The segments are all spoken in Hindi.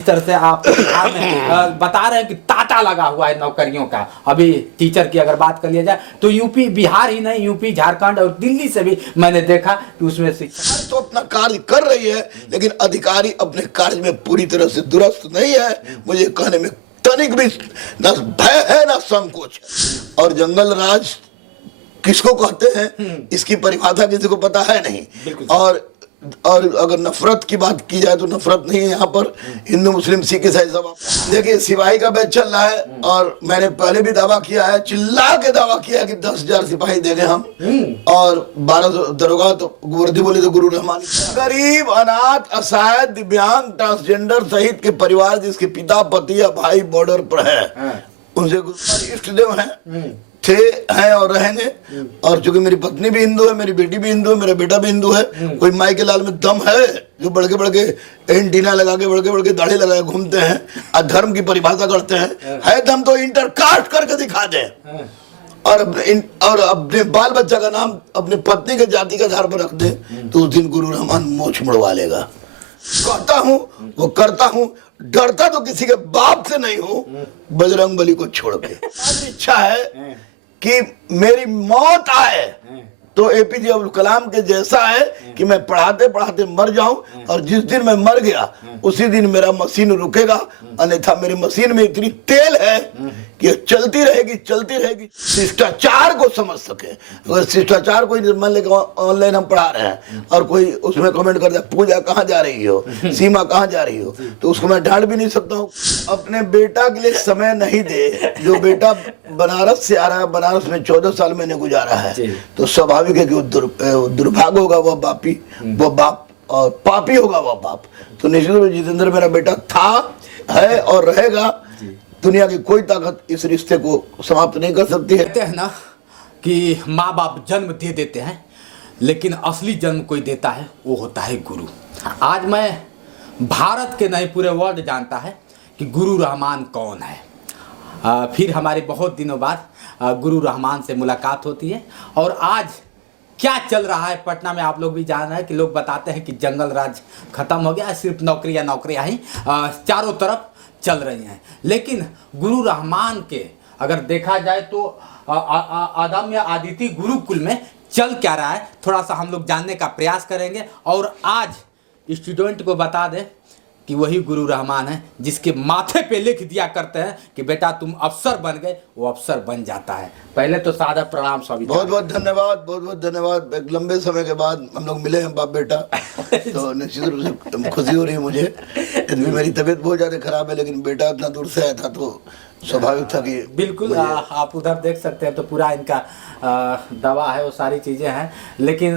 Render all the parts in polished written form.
इस तरह से आप बिहार में बता रहे हैं कि तांता लगा हुआ है नौकरियों का। अभी टीचर की अगर बात कर लिया जाए तो यूपी, बिहार ही नहीं, यूपी, झारखंड और दिल्ली से भी मैंने देखा कि उसमें शिक्षा तो अपना कार्य कर रही है, लेकिन अधिकारी अपने कार्य में पूरी तरह से दुरुस्त नहीं है। मुझे कहने में तनिक भी न भय है न संकोच है। और जंगल राज किसको कहते हैं इसकी परिभाषा किसी को पता है नहीं। और अगर नफरत की बात की जाए तो नफरत नहीं है यहाँ पर। हिंदू, मुस्लिम, सिख, ईसाई सब। देखिए सिपाही का बैच चल रहा है और मैंने पहले भी दावा किया है, चिल्ला के दावा किया है कि 10,000 सिपाही देंगे हम और 1200 दरोगा। तो वर्दी बोले तो गुरु रहमान। गरीब, अनाथ, असहाय, दिव्यांग, ट्रांसजेंडर सहित के परिवार जिसके पिता, पति या भाई बॉर्डर पर है, उनसे इष्ट देव है, थे, हैं और रहेंगे। और चूंकि मेरी पत्नी भी हिंदू है, मेरी बेटी भी हिंदू है, मेरा बेटा भी हिंदू है। कोई माई के लाल में दम है जो बड़के बड़के एंटीना लगा के बड़के बड़के दाढ़ी लगा के घूमते हैं, अधर्म की परिभाषा करते हैं। है दम तो इंटरकास्ट करके दिखा दे और अपने बाल बच्चा का नाम अपने पत्नी के जाति के आधार पर रख दे, तो उस दिन गुरु रहमान मोछ मुड़वा लेगा। कहता हूं वो करता हूं, डरता तो किसी के बाप से नहीं हूं, बजरंग बली को छोड़ के। इच्छा है कि मेरी मौत आए तो एपीजे अब्दुल कलाम के जैसा है कि मैं पढ़ाते पढ़ाते मर जाऊं और जिस दिन मैं मर गया उसी दिन मेरा मशीन रुकेगा। अन्यथा मेरी मशीन में इतनी तेल है कि चलती रहेगी। शिष्टाचार को समझ सके। अगर शिष्टाचार कोई मान लेकर ऑनलाइन हम पढ़ा रहे हैं और कोई उसमें कमेंट कर दे पूजा कहाँ जा रही हो, सीमा कहाँ जा रही हो, तो उसको मैं डांट भी नहीं सकता हूँ। अपने बेटा के लिए समय नहीं दे। जो बेटा बनारस से आ रहा है, बनारस में 14 साल मैंने गुजारा है, तो स्वाभाविक है कि वो दुर्भाग्य होगा वह बाप और पापी होगा वह बाप। तो निश्चित रूप से जितेंद्र मेरा बेटा था, है और रहेगा। दुनिया की कोई ताकत इस रिश्ते को समाप्त नहीं कर सकती है। कहते हैं ना कि माँ बाप जन्म दे देते हैं, लेकिन असली जन्म कोई देता है, वो होता है गुरु। आज मैं भारत के नहीं पूरे वर्ल्ड जानता है कि गुरु रहमान कौन है। फिर हमारे बहुत दिनों बाद गुरु रहमान से मुलाकात होती है। और आज क्या चल रहा है पटना में आप लोग भी जान रहे हैं कि लोग बताते हैं कि जंगल राज खत्म हो गया, सिर्फ नौकरियां ही चारों तरफ चल रही हैं। लेकिन गुरु रहमान के अगर देखा जाए तो अदम्य आदिति गुरुकुल में चल क्या रहा है, थोड़ा सा हम लोग जानने का प्रयास करेंगे। और आज स्टूडेंट को बता दें कि वही गुरु रहमान है जिसके माथे पे लिख दिया करते हैं कि बेटा तुम अफसर बन गए, वो अफसर बन जाता है। पहले तो सादा प्रणाम सभी। बहुत बहुत धन्यवाद। एक लंबे समय के बाद हम लोग मिले हैं बाप बेटा। तो निश्चित रूप से खुशी हो रही है मुझे। मेरी तबीयत बहुत ज्यादा खराब है, लेकिन बेटा इतना दूर से आया था तो स्वाभाविक था कि बिल्कुल। आप उधर देख सकते हैं तो पूरा इनका दवा है, वो सारी चीजें हैं। लेकिन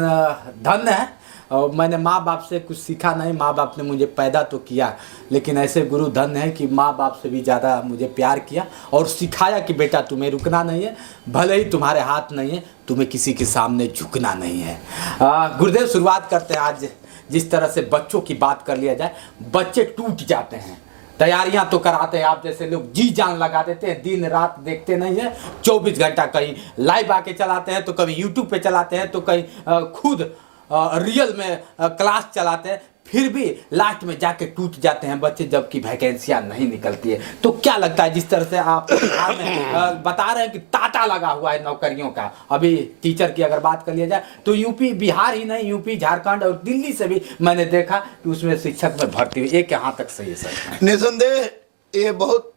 धन्य है और मैंने माँ बाप से कुछ सीखा नहीं। माँ बाप ने मुझे पैदा तो किया, लेकिन ऐसे गुरु धन्य है कि माँ बाप से भी ज़्यादा मुझे प्यार किया और सिखाया कि बेटा तुम्हें रुकना नहीं है, भले ही तुम्हारे हाथ नहीं है, तुम्हें किसी के सामने झुकना नहीं है। गुरुदेव, शुरुआत करते हैं। आज जिस तरह से बच्चों की बात कर लिया जाए, बच्चे टूट जाते हैं। तैयारियां तो कराते हैं, आप जैसे लोग जी जान लगा देते हैं, दिन रात देखते नहीं है, 24 घंटा कहीं लाइव आके चलाते हैं, तो कभी यूट्यूब पे चलाते हैं, तो कहीं खुद रियल में क्लास चलाते हैं, फिर भी लास्ट में जाके टूट जाते हैं बच्चे, जबकि वैकेंसियां नहीं निकलती है। तो क्या लगता है जिस तरह से आप बिहार में बता रहे हैं कि तांता लगा हुआ है नौकरियों का। अभी टीचर की अगर बात कर लिया जाए तो यूपी, बिहार ही नहीं, यूपी, झारखंड और दिल्ली से भी मैंने देखा कि उसमें शिक्षक में भर्ती हुई। एक यहाँ तक सही है सर? निसंदेह ये बहुत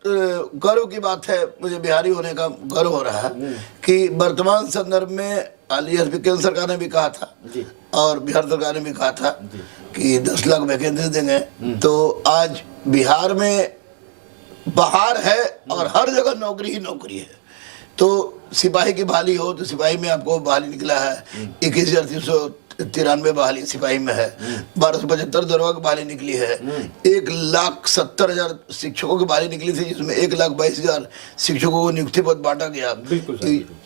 गर्व की बात है, मुझे बिहारी होने का गर्व हो रहा है कि वर्तमान संदर्भ में केंद्र सरकार ने भी कहा था और बिहार सरकार ने भी कहा था कि 10 लाख वैकेंसी देंगे। तो आज बिहार में बहार है और हर जगह नौकरी ही नौकरी है। तो सिपाही की बहाली हो तो सिपाही में आपको बहाली निकला है 21,393 बहाली सिपाही में है। 1275 दरोगा की बहाली निकली है। 1,70,000 शिक्षकों की बहाली निकली थी, जिसमें 1,22,000 शिक्षकों को नियुक्ति पद बांटा गया।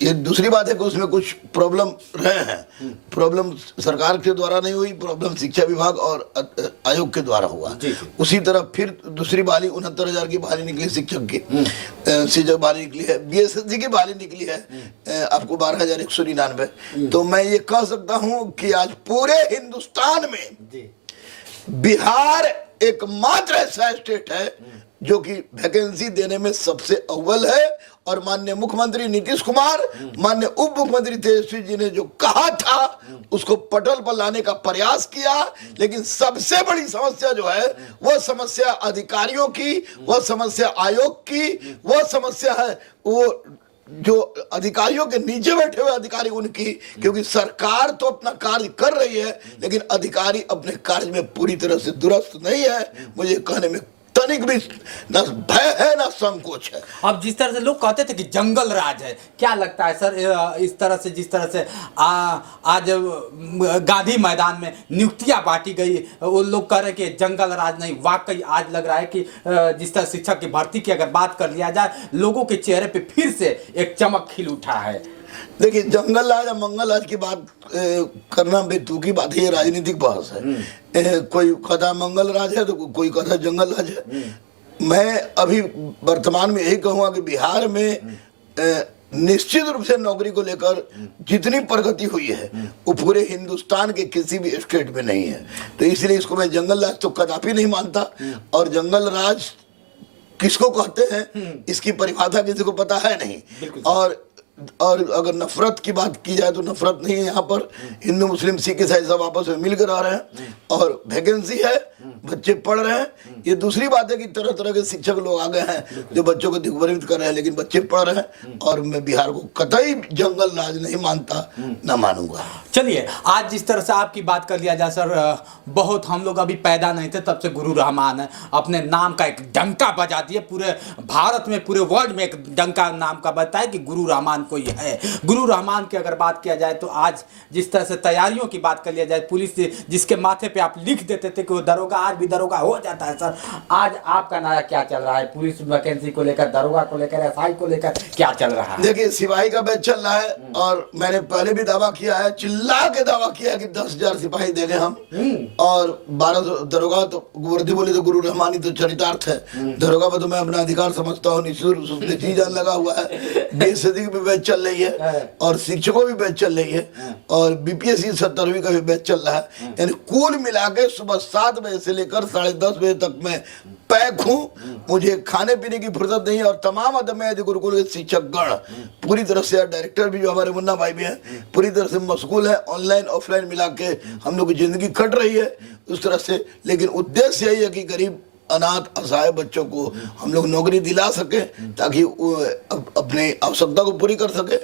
ये दूसरी बात है कि उसमें कुछ प्रॉब्लम रहे हैं। प्रॉब्लम सरकार के द्वारा नहीं हुई, प्रॉब्लम शिक्षा विभाग और आयोग के द्वारा हुआ। उसी तरह फिर दूसरी बहाली 69,000 की बहाली निकली शिक्षक की, शिक्षक बहाली निकली है। बीएसएससी की बहाली निकली है आपको 12,199। तो मैं ये कह सकता हूं कि आज पूरे हिंदुस्तान में बिहार एकमात्र ऐसा स्टेट है जो कि वैकेंसी देने में सबसे अव्वल है। और माननीय मुख्यमंत्री नीतीश कुमार, माननीय उप मुख्यमंत्री तेजस्वी जी ने जो कहा था उसको पटल पर लाने का प्रयास किया, लेकिन सबसे बड़ी समस्या जो है वह समस्या अधिकारियों की, वह समस्या आयोग की, वह समस्या है वो जो अधिकारियों के नीचे बैठे हुए अधिकारी उनकी। क्योंकि सरकार तो अपना कार्य कर रही है, लेकिन अधिकारी अपने कार्य में पूरी तरह से दुरुस्त नहीं है। मुझे कहने में तनिक भी न भय है न संकोच है। अब जिस तरह से लोग कहते थे कि जंगल राज है, क्या लगता है सर, इस तरह से जिस तरह से आज गांधी मैदान में नियुक्तियां बांटी गई, वो लोग कह रहे हैं कि जंगल राज नहीं, वाकई आज लग रहा है कि जिस तरह शिक्षक की भर्ती की अगर बात कर लिया जाए, लोगों के चेहरे पे फिर से एक चमक खिल उठा है। देखिए, जंगल राज या मंगल राज की बात करना बेतुकी बात है, ये राजनीतिक बहस है। कोई कहता मंगल राज है तो कोई कहता जंगल राज है। मैं अभी वर्तमान में यही कहूँगा कि बिहार में निश्चित रूप से नौकरी को लेकर जितनी प्रगति हुई है वो पूरे हिंदुस्तान के किसी भी स्टेट में नहीं है। तो इसलिए इसको मैं जंगल राज तो कदापि नहीं मानता। और जंगल राज किसको कहते हैं इसकी परिभाषा किसी को पता है नहीं। और अगर नफरत की बात की जाए तो नफरत नहीं है यहाँ पर। हिंदू मुस्लिम सिख ईसाई सब आपस में मिलकर आ रहे हैं और वैकेंसी है, बच्चे पढ़ रहे हैं। ये दूसरी बात है कि तरह तरह के शिक्षक लोग आ गए हैं जो बच्चों को दिग्भ्रमित कर रहे हैं, लेकिन बच्चे पढ़ रहे हैं। और मैं बिहार को कतई जंगल राज नहीं मानता, न मानूंगा। चलिए, आज जिस तरह से आपकी बात कर लिया जाए सर, बहुत हम लोग अभी पैदा नहीं थे तब से गुरु रहमान है अपने नाम का एक डंका बजा दिए, पूरे भारत में पूरे वर्ल्ड में एक डंका नाम का बजता है कि गुरु रहमान कोई है। गुरु रहमान की अगर बात किया जाए तो आज जिस तरह से तैयारियों की बात कर लिया जाए, पुलिस जिसके माथे पे आप लिख देते थे कि वो दरोगा, आज भी दरोगा हो जाता है सर। आज आपका नारा क्या चल रहा है पुलिस वैकेंसी को लेकर, दरोगा को लेकर, एसआई को लेकर, क्या चल रहा है? देखिए, सिपाही का बैच चल रहा है और मैंने पहले भी दावा किया है, चिल्ला के दावा किया है कि 10,000 सिपाही देंगे हम और 12 दरोगा। तो वर्दी बोले तो गुरु रहमानी तो चरितार्थ है। दरोगा पर तो मैं अपना अधिकार समझता हूँ, निश्चित जी जान लगा हुआ है। बेसदी भी बैच चल रही है और शिक्षकों भी बैच चल रही है और बीपीएससी 70वीं का भी बैच चल रहा है। यानी कुल मिला के सुबह 7 बजे से लेकर 10:30 बजे तक मैं पैक हूँ। मुझे खाने पीने की फुर्सत नहीं है। और तमाम अदम्य गुरुकुल के शिक्षक गण पूरी तरह से, डायरेक्टर भी जो हमारे मुन्ना भाई भी हैं, पूरी तरह से मशगूल है। ऑनलाइन ऑफलाइन मिला के हम लोग की जिंदगी कट रही है उस तरह से। लेकिन उद्देश्य यही है कि गरीब अनाथ असहाय बच्चों को हम लोग नौकरी दिला सके ताकि वो अपने आवश्यकता को पूरी कर सके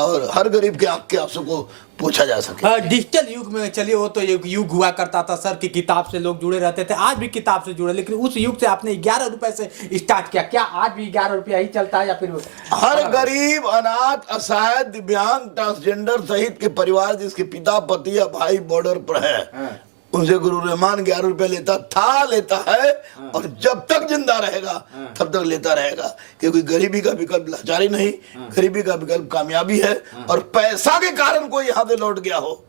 और हर गरीब के आंख के आंसू को पूछा जा सके। डिजिटल युग में चलिए, वो तो एक युग हुआ करता था सर कि किताब से लोग जुड़े रहते थे, आज भी किताब से जुड़े, लेकिन उस युग से आपने 11 रुपए से स्टार्ट किया, क्या आज भी 11 रुपया ही चलता है या फिर हर गरीब अनाथ असहाय दिव्यांग ट्रांसजेंडर सहित के परिवार जिसके पिता पति या भाई बॉर्डर पर है उनसे गुरु रहमान 11 रुपए लेता है और जब तक जिंदा रहेगा तब तक लेता रहेगा। क्योंकि गरीबी का विकल्प लाचारी नहीं, गरीबी का विकल्प कामयाबी है। और पैसा के कारण कोई यहाँ से लौट गया हो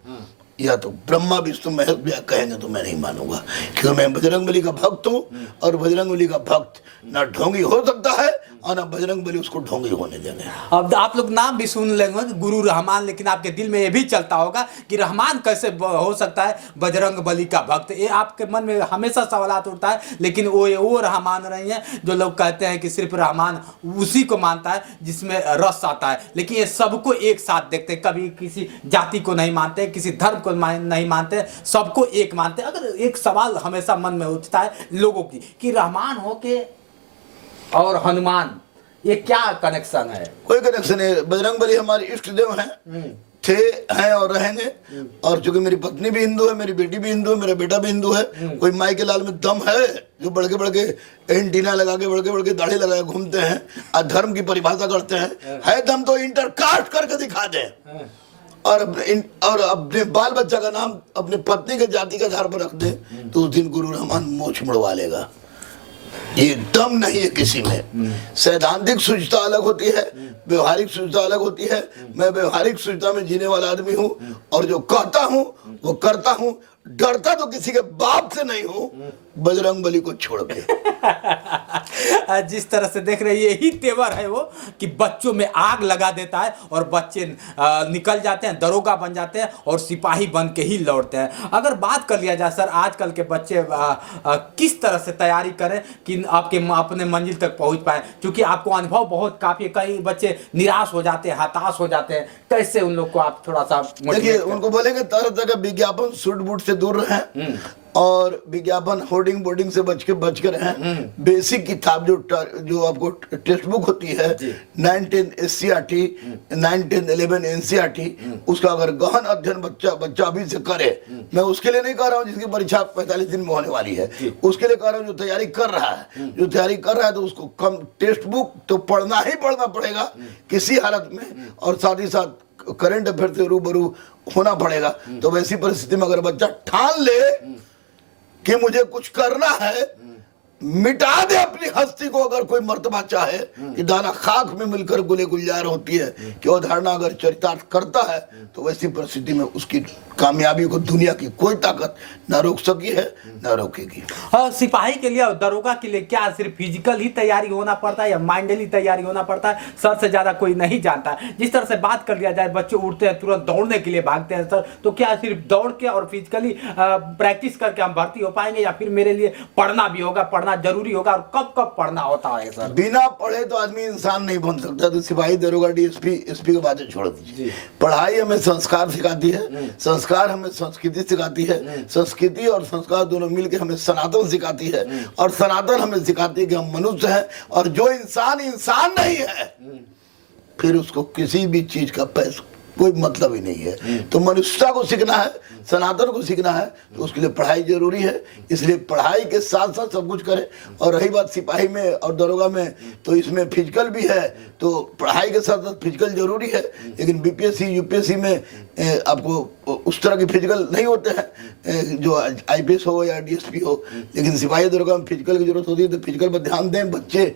या तो ब्रह्मा विष्णु महेश भी कहेंगे तो मैं नहीं मानूंगा। क्योंकि मैं बजरंगबली का भक्त हूँ और बजरंगबली का भक्त ना ढोंगी हो सकता है और ना बजरंगबली उसको ढोंगी होने देंगे। अब आप लोग नाम भी सुन लेंगे गुरु रहमान, लेकिन आपके दिल में ये भी चलता होगा कि रहमान कैसे हो सकता है बजरंगबली का भक्त। ये आपके मन में हमेशा सवाल उठता है। लेकिन वो रहमान नहीं है जो लोग कहते हैं कि सिर्फ रहमान उसी को मानता है जिसमें रस आता है, लेकिन ये सबको एक साथ देखते हैं। कभी किसी जाति को नहीं मानते, किसी धर्म को नहीं मानते, सबको एक मानते। अगर एक सवाल हमेशा मन में उठता है लोगों की कि रहमान हो के और हनुमान ये क्या कनेक्शन है? कोई कनेक्शन है। बजरंगबली हमारे इष्ट देव हैं, हैं और रहेंगे। और चूंकि मेरी पत्नी भी हिंदू है, मेरी बेटी भी हिंदू है, मेरा बेटा भी हिंदू है। कोई माई के लाल में दम है जो बड़के एंटीना लगा के बड़के दाढ़ी लगा के घूमते हैं और धर्म की परिभाषा करते हैं। है दम तो इंटरकास्ट करके दिखा दे और अपने बाल बच्चा का नाम अपने पत्नी के जाति के आधार पर रख दे तो उस दिन गुरु रहमान मोछ मुड़वा लेगा। ये दम नहीं है किसी में। सैद्धांतिक शुद्धता अलग होती है, व्यवहारिक शुद्धता अलग होती है। मैं व्यवहारिक शुद्धता में जीने वाला आदमी हूँ और जो कहता हूँ वो करता हूँ। डरता तो किसी के बाप से नहीं हूँ, बजरंगबली को छोड़ के। जिस तरह से देख रहे हैं यही तेवर है वो कि बच्चों में आग लगा देता है और बच्चे निकल जाते हैं, दरोगा बन जाते हैं और सिपाही बन के ही लौटते हैं। अगर बात कर लिया जाए सर आजकल के बच्चे किस तरह से तैयारी करें कि आपके अपने मंजिल तक पहुंच पाए, क्योंकि आपको अनुभव बहुत काफी, कई बच्चे निराश हो जाते हैं, हताश हो जाते हैं, कैसे उन लोग को आप थोड़ा सा देखिए उनको बोलेंगे तरह तरह का विज्ञापन सूट बूट से दूर रहें और विज्ञापन होर्डिंग बोर्डिंग से बच कर रहें। बेसिक किताब जो आपको टेक्स्ट बुक होती है 9, 10 SCRT 9, 10, 11 NCRT उसका अगर गहन अध्ययन बच्चा अभी से करे, मैं उसके लिए नहीं कह रहा हूँ जिसकी परीक्षा 45 दिन में होने वाली है, उसके लिए कह रहा हूँ जो तैयारी कर रहा है, तो उसको कम टेक्स्ट बुक तो पढ़ना ही पढ़ना पड़ेगा किसी हालत में, और साथ ही साथ करंट अफेयर से रूबरू होना पड़ेगा। तो वैसी परिस्थिति में अगर बच्चा ठान ले कि मुझे कुछ करना है, मिटा दे अपनी हस्ती को, अगर कोई मर्तबा चाहे कि दाना खाक में मिलकर गुले गुलजार होती है, कि वो धारणा अगर चरितार्थ करता है तो वैसी परिस्थिति में उसकी कामयाबी को दुनिया की कोई ताकत ना रोक सकी है ना रोकेगी। हाँ, सिपाही के लिए और दरोगा के लिए क्या सिर्फ फिजिकल ही तैयारी होना पड़ता है या माइंडली तैयारी होना पड़ता है, सर से ज्यादा कोई नहीं जानता है। जिस तरह से बात कर लिया जाए बच्चे उठते हैं तुरंत दौड़ने के लिए भागते हैं सर, तो क्या सिर्फ दौड़ के और फिजिकली प्रैक्टिस करके हम भर्ती हो पाएंगे या फिर मेरे लिए पढ़ना भी होगा, पढ़ना जरूरी होगा, और कब कब पढ़ना होता है सर? बिना पढ़े तो आदमी इंसान नहीं बन सकता। तो सिपाही दरोगा DSP SP की बातें छोड़ दीजिए। पढ़ाई हमें संस्कार सिखाती है, संस्कार हमें संस्कृति सिखाती है, संस्कृति और संस्कार दोनों मिलकर हमें सनातन सिखाती है, और सनातन हमें सिखाती है कि हम मनुष्य हैं, और जो इंसान नहीं है फिर उसको किसी भी चीज का पैसा कोई मतलब ही नहीं है। तो मनुष्यता को सीखना है, सनातन को सीखना है, तो उसके लिए पढ़ाई जरूरी है। इसलिए पढ़ाई के साथ साथ सब कुछ करें। और रही बात सिपाही में और दरोगा में, तो इसमें फिजिकल भी है, तो पढ़ाई के साथ साथ फिजिकल जरूरी है। लेकिन BPSC UPSC में आपको उस तरह के फिजिकल नहीं होते हैं जो IPS हो या DSP हो, लेकिन सिपाही दरोगा में फिजिकल की जरूरत होती है। तो फिजिकल पर ध्यान दें। बच्चे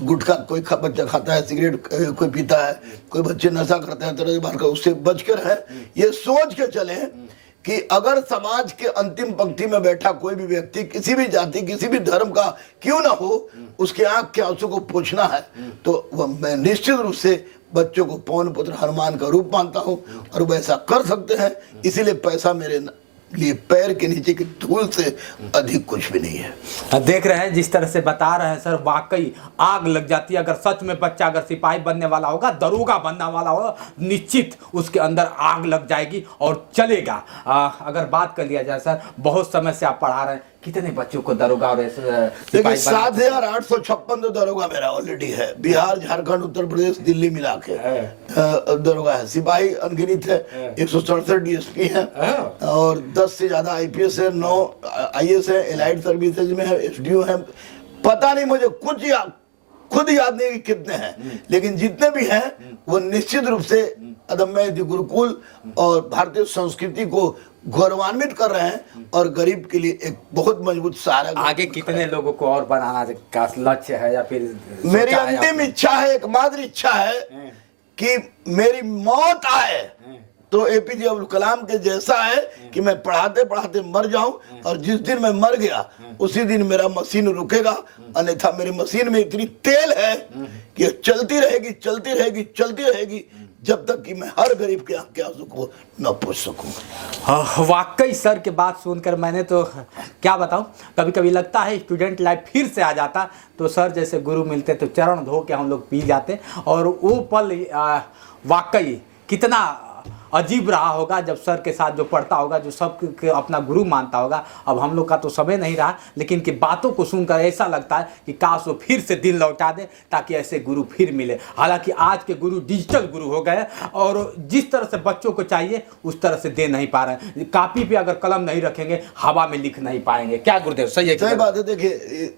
गुटखा कोई बच्चा खाता है, सिगरेट कोई पीता है, कोई बच्चे नशा करते हैं, तरह की बात कर, उससे बचकर है। ये सोच के चले कि अगर समाज के अंतिम पंक्ति में बैठा कोई भी व्यक्ति किसी भी जाति किसी भी धर्म का क्यों ना हो, उसके आंख के आंसू को पोंछना है, तो मैं निश्चित रूप से बच्चों को पवन पुत्र हनुमान का रूप मानता हूं, और वैसा कर सकते हैं। इसीलिए पैसा मेरे लिए पैर के नीचे की धूल से अधिक कुछ भी नहीं है। देख रहे हैं जिस तरह से बता रहे हैं सर, वाकई आग लग जाती है। अगर सच में बच्चा अगर सिपाही बनने वाला होगा, दरोगा बनने वाला होगा, निश्चित उसके अंदर आग लग जाएगी और चलेगा। अगर बात कर लिया जाए सर, बहुत समय से आप पढ़ा रहे हैं, कितने बच्चों को दरोगा और देखिए 7,856 तो दरोगा मेरा ऑलरेडी है। बिहार, झारखंड, उत्तर प्रदेश, दिल्ली मिला के दरोगा है। सिपाही अनगिनत है, 167 DSP है, और 10 से ज्यादा IPS है, 9 IS है, एलाइड सर्विसेज में है, SDO है। पता नहीं, मुझे खुद याद नहीं कि कितने हैं, लेकिन जितने भी हैं वो निश्चित रूप से अदम्य गुरुकुल और भारतीय संस्कृति को गौरवान्वित कर रहे हैं, और गरीब के लिए एक बहुत मजबूत सहारा। आगे कितने लोगों को और बनाना का लक्ष्य है या फिर मेरी अंतिम इच्छा है, एकमात्र इच्छा है कि मेरी मौत आए तो APJ अब्दुल कलाम के जैसा है कि मैं पढ़ाते पढ़ाते मर जाऊं, और जिस दिन मैं मर गया उसी दिन मेरा मशीन रुकेगा। अन्यथा मेरी मशीन में इतनी तेल है कि चलती रहेगी जब तक कि मैं हर गरीब के आंख के आंसू को न पूछ सकूं। वाकई सर के बात सुनकर मैंने तो क्या बताऊं, कभी कभी लगता है स्टूडेंट लाइफ फिर से आ जाता, तो सर जैसे गुरु मिलते तो चरण धो के हम लोग पी जाते, और वो पल वाकई कितना अजीब रहा होगा जब सर के साथ जो पढ़ता होगा, जो सब अपना गुरु मानता होगा। अब हम लोग का तो समय नहीं रहा, लेकिन कि बातों को सुनकर ऐसा लगता है कि काश वो फिर से दिन लौटा दे ताकि ऐसे गुरु फिर मिले। हालांकि आज के गुरु डिजिटल गुरु हो गए, और जिस तरह से बच्चों को चाहिए उस तरह से दे नहीं पा रहे हैं। कापी पे अगर कलम नहीं रखेंगे, हवा में लिख नहीं पाएंगे। क्या गुरुदेव सही है? सही बात है। देखिए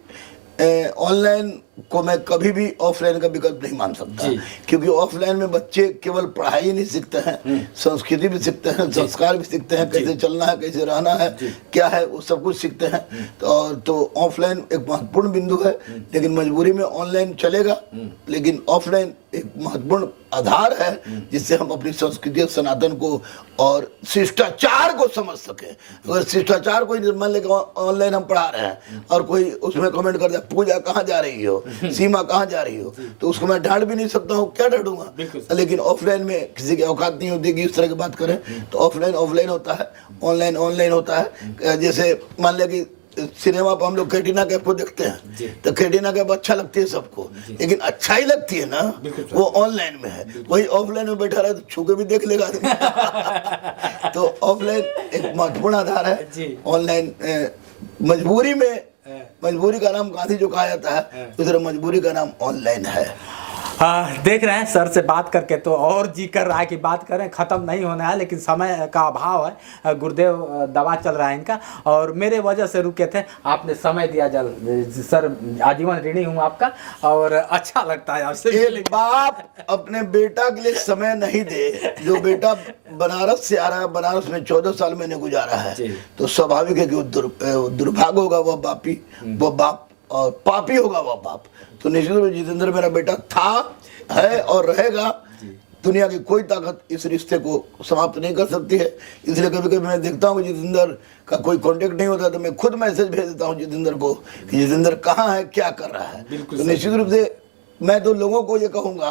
ऑनलाइन को मैं कभी भी ऑफलाइन का विकल्प नहीं मान सकता, क्योंकि ऑफलाइन में बच्चे केवल पढ़ाई नहीं सीखते हैं, संस्कृति भी सीखते हैं, संस्कार भी सीखते हैं, कैसे चलना है, कैसे रहना है, क्या है, वो सब कुछ सीखते हैं। तो ऑफलाइन एक महत्वपूर्ण बिंदु है, लेकिन मजबूरी में ऑनलाइन चलेगा, लेकिन ऑफलाइन एक महत्वपूर्ण आधार है जिससे हम अपनी संस्कृति सनातन को और शिष्टाचार को समझ सके। अगर शिष्टाचार को मान लेकर ऑनलाइन हम पढ़ा रहे हैं और कोई उसमें कमेंट करता है पूजा कहाँ जा रही हो, सीमा कहाँ जा रही हो, तो उसको मैं डांट भी नहीं सकता हूँ, क्या डांटूंगा। लेकिन ऑफलाइन में किसी की औकात नहीं होती कि इस तरह की बात करें, तो ऑफलाइन ऑफलाइन होता है, ऑनलाइन ऑनलाइन होता है। जैसे मान लिया कि सिनेमा पर हम लोग कैटरीना कैफ को देखते हैं, तो कैटरीना कैफ अच्छा लगती है सबको, लेकिन अच्छा ही लगती है ना, वो ऑनलाइन में है। वही ऑफलाइन में बैठा रहे तो छू के भी देख लेगा तो ऑफलाइन एक महत्वपूर्ण आधार है। ऑनलाइन मजबूरी में, मजबूरी का नाम गांधी जो कहा जाता है, उस तरह मजबूरी का नाम ऑनलाइन है। देख रहे हैं सर से बात करके तो और जी कर रहा है कि बात करें, ख़त्म नहीं होना है, लेकिन समय का अभाव है। गुरुदेव दवा चल रहा है इनका, और मेरे वजह से रुके थे, आपने समय दिया। सर आजीवन ऋणी हूँ आपका, और अच्छा लगता है आपसे। एक बाप अपने बेटा के लिए समय नहीं दे, जो बेटा बनारस से आ रहा है, बनारस में 14 साल मैंने गुजारा है, तो स्वाभाविक है कि वो दुर्भाग्य होगा वह बापी, वो बाप, और पापी होगा वह बाप। तो निश्चित रूप से जितेंद्र मेरा बेटा था, है और रहेगा। दुनिया की कोई ताकत इस रिश्ते को समाप्त नहीं कर सकती है। इसलिए कभी कभी मैं देखता हूँ कि जितेंद्र का कोई कांटेक्ट नहीं होता, तो मैं खुद मैसेज भेज देता हूँ जितेंद्र को कि जितेंद्र कहाँ है, क्या कर रहा है। तो निश्चित रूप से मैं तो लोगों को ये कहूँगा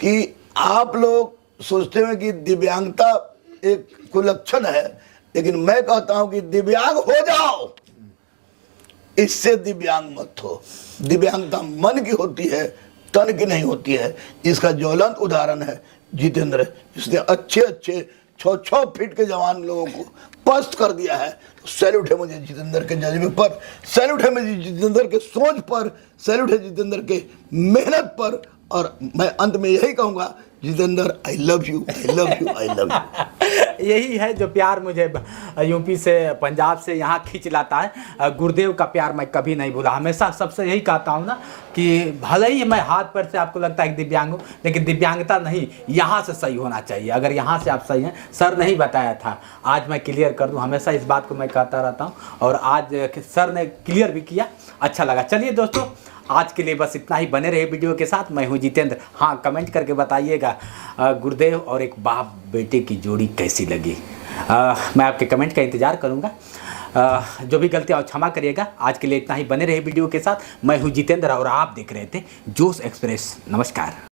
कि आप लोग सोचते हैं कि दिव्यांगता एक कुलक्षण है, लेकिन मैं कहता हूँ कि दिव्यांग हो जाओ, इससे दिव्यांग मत हो। दिव्यांगता मन की होती है, तन की नहीं होती है। इसका ज्वलंत उदाहरण है जितेंद्र, जिसने अच्छे अच्छे 6 फीट के जवान लोगों को पस्त कर दिया है। सैल्यूट है मुझे जितेंद्र के जज्बे पर, सैल्यूट है मुझे जितेंद्र के सोच पर, सैल्यूट है जितेंद्र के मेहनत पर। और मैं अंत में यही कहूँगा, Jitendra I love you, I love you, I love you. यही है जो प्यार मुझे यूपी से, पंजाब से यहाँ खींच लाता है। गुरुदेव का प्यार मैं कभी नहीं भूला। हमेशा सबसे यही कहता हूँ ना कि भले ही मैं हाथ पैर से आपको लगता है कि दिव्यांग हूँ, लेकिन दिव्यांगता नहीं, यहाँ से सही होना चाहिए। अगर यहाँ से आप सही हैं, सर नहीं बताया था, आज मैं क्लियर कर दूँ। हमेशा इस बात को मैं कहता रहता हूँ, और आज सर ने क्लियर भी किया, अच्छा लगा। चलिए दोस्तों, आज के लिए बस इतना ही। बने रहे वीडियो के साथ। मैं हूं जितेंद्र। हाँ, कमेंट करके बताइएगा गुरुदेव और एक बाप बेटे की जोड़ी कैसी लगी। मैं आपके कमेंट का इंतज़ार करूंगा। जो भी गलतियाँ और क्षमा करिएगा। आज के लिए इतना ही। बने रहे वीडियो के साथ। मैं हूं जितेंद्र और आप देख रहे थे जोश एक्सप्रेस। नमस्कार।